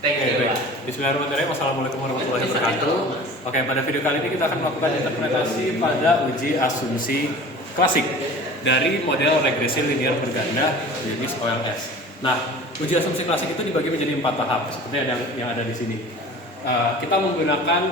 Thank you, Pak. Bismillahirrahmanirrahim. Assalamualaikum warahmatullahi wabarakatuh. Oke, pada video kali ini kita akan melakukan interpretasi pada uji asumsi klasik dari model regresi linear berganda jenis OLS. Nah, uji asumsi klasik itu dibagi menjadi 4 tahap, seperti yang ada di sini. Kita menggunakan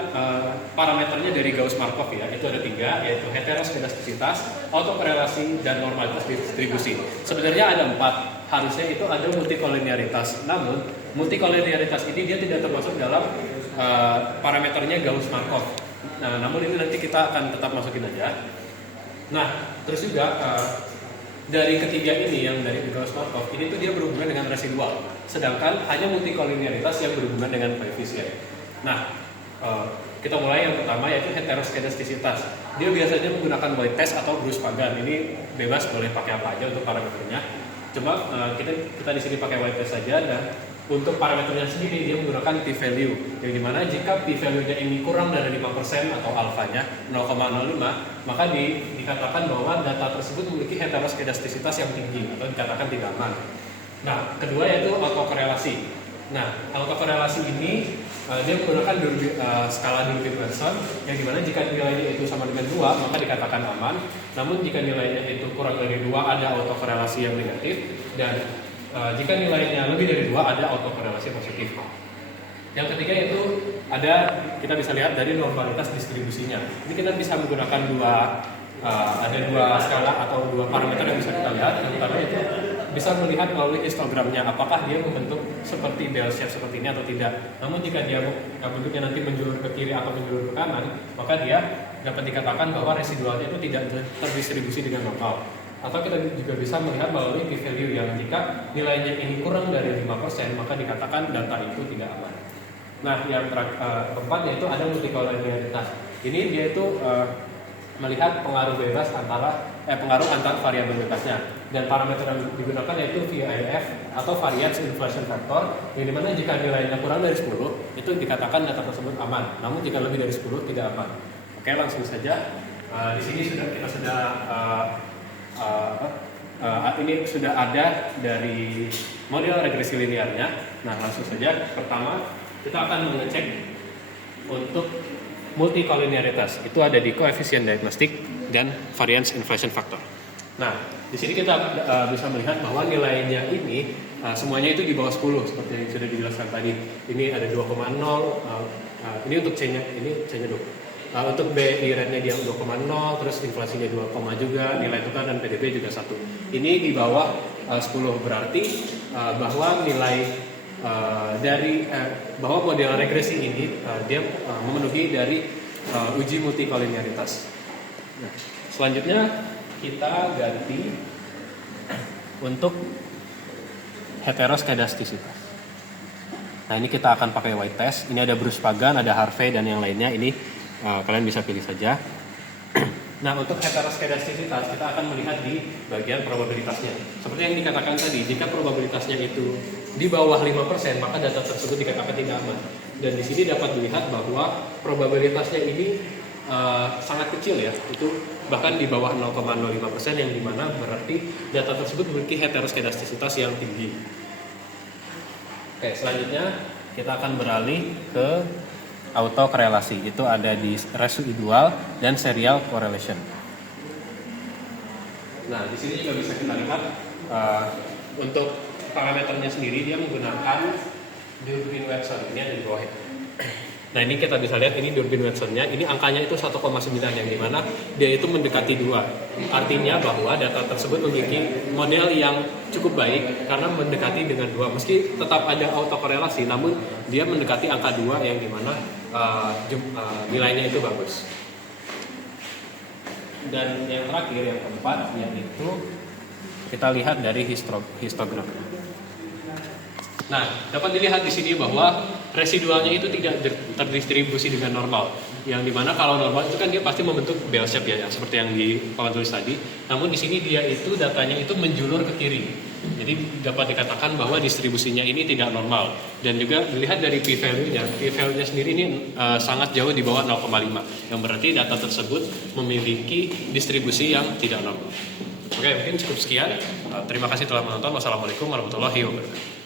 parameternya dari Gauss-Markov ya, itu ada 3, yaitu heteroskedastisitas, autokorelasi, dan normalitas distribusi. Sebenarnya ada 4, harusnya itu ada multikolinearitas. Namun multikolinearitas ini dia tidak termasuk dalam parameternya Gauss-Markov. Nah, namun ini nanti kita akan tetap masukin aja. Nah, terus juga dari ketiga ini yang dari Gauss-Markov ini tuh dia berhubungan dengan residual, sedangkan hanya multikolinearitas yang berhubungan dengan koefisien. Nah, kita mulai yang pertama yaitu heteroskedastisitas. Dia biasanya menggunakan Voigt test atau Bruce-Pagan. Ini bebas, boleh pakai apa aja untuk parameternya. Cuma kita di sini pakai Voigt test saja, dan untuk parameternya sendiri dia menggunakan p-value, yang dimana jika p-value-nya ini kurang dari 5% atau alfanya 0,05, maka dikatakan bahwa data tersebut memiliki heteroskedastisitas yang tinggi atau dikatakan tidak aman. Nah, kedua yaitu autokorelasi. Nah, autokorelasi ini dia menggunakan skala Durbin-Watson, yang dimana jika nilainya itu sama dengan 2 maka dikatakan aman. Namun jika nilainya itu kurang dari 2 ada autokorelasi yang negatif, dan jika nilainya lebih dari 2 ada autokorelasi positif. Yang ketiga itu kita bisa lihat dari normalitas distribusinya. Ini kita bisa menggunakan ada dua skala atau 2 parameter yang bisa kita lihat. Yang pertama itu bisa melihat melalui histogramnya apakah dia membentuk seperti bell shape seperti ini atau tidak. Namun jika dia bentuknya nanti menjulur ke kiri atau menjulur ke kanan, maka dia dapat dikatakan bahwa residualnya itu tidak terdistribusi dengan normal. Atau kita juga bisa melihat melalui p-value, yang jika nilainya ini kurang dari 5% maka dikatakan data itu tidak aman. Nah, yang keempat yaitu ada multikolinearitas. Ini dia itu melihat pengaruh bebas pengaruh antar variabel bebasnya, dan parameter yang digunakan yaitu VIF atau variance inflation factor, yang dimana jika nilainya kurang dari 10 itu dikatakan data tersebut aman, namun jika lebih dari 10 tidak aman. Oke, langsung saja. Di sini kita sudah ini sudah ada dari model regresi linearnya. Nah, langsung saja. Pertama kita akan mengecek untuk multikolinearitas. Itu ada di koefisien diagnostik dan variance inflation factor. Nah, di sini kita bisa melihat bahwa nilainya ini semuanya itu di bawah 10 seperti yang sudah dijelaskan tadi. Ini ada 2,0. Ini untuk C-nya, ini C-nya 2. Untuk BI rate-nya dia 2,0, terus inflasinya 2, juga, nilai tukar dan PDB juga 1. Ini di bawah 10, berarti bahwa nilai bahwa model regresi ini dia memenuhi dari uji multikolinearitas. Nah, selanjutnya kita ganti untuk heteroskedastisitas. Nah, ini kita akan pakai Voigt test. Ini ada Bruce-Pagan, ada Harvey, dan yang lainnya. Ini kalian bisa pilih saja. Nah, untuk heteroskedastisitas kita akan melihat di bagian probabilitasnya. Seperti yang dikatakan tadi, jika probabilitasnya itu di bawah 5%, maka data tersebut dikatakan tidak aman. Dan di sini dapat dilihat bahwa probabilitasnya ini sangat kecil ya, itu bahkan di bawah 0,05%, yang dimana berarti data tersebut memiliki heteroskedastisitas yang tinggi. Oke, selanjutnya kita akan beralih ke autokorelasi. Itu ada di residual dan serial correlation. Nah, di sini juga bisa kita lihat untuk parameternya sendiri dia menggunakan Durbin-Watson. Ini ada di bawah. Nah, ini kita bisa lihat ini Durbin-Watsonnya. Ini angkanya itu 1,9, yang dimana dia itu mendekati 2. Artinya bahwa data tersebut memiliki model yang cukup baik karena mendekati dengan 2. Meski tetap ada autokorelasi, namun dia mendekati angka 2, yang dimana nilainya itu bagus. Dan yang terakhir, yang keempat, yaitu kita lihat dari histogram. Nah, dapat dilihat di sini bahwa residualnya itu tidak terdistribusi dengan normal. Yang dimana kalau normal itu kan dia pasti membentuk bell shape ya, seperti yang di papan tulis tadi. Namun di sini dia itu datanya itu menjulur ke kiri. Jadi dapat dikatakan bahwa distribusinya ini tidak normal. Dan juga dilihat dari p-value-nya. P-value-nya sendiri ini sangat jauh di bawah 0,5. Yang berarti data tersebut memiliki distribusi yang tidak normal. Oke, mungkin cukup sekian. Terima kasih telah menonton. Wassalamualaikum warahmatullahi wabarakatuh.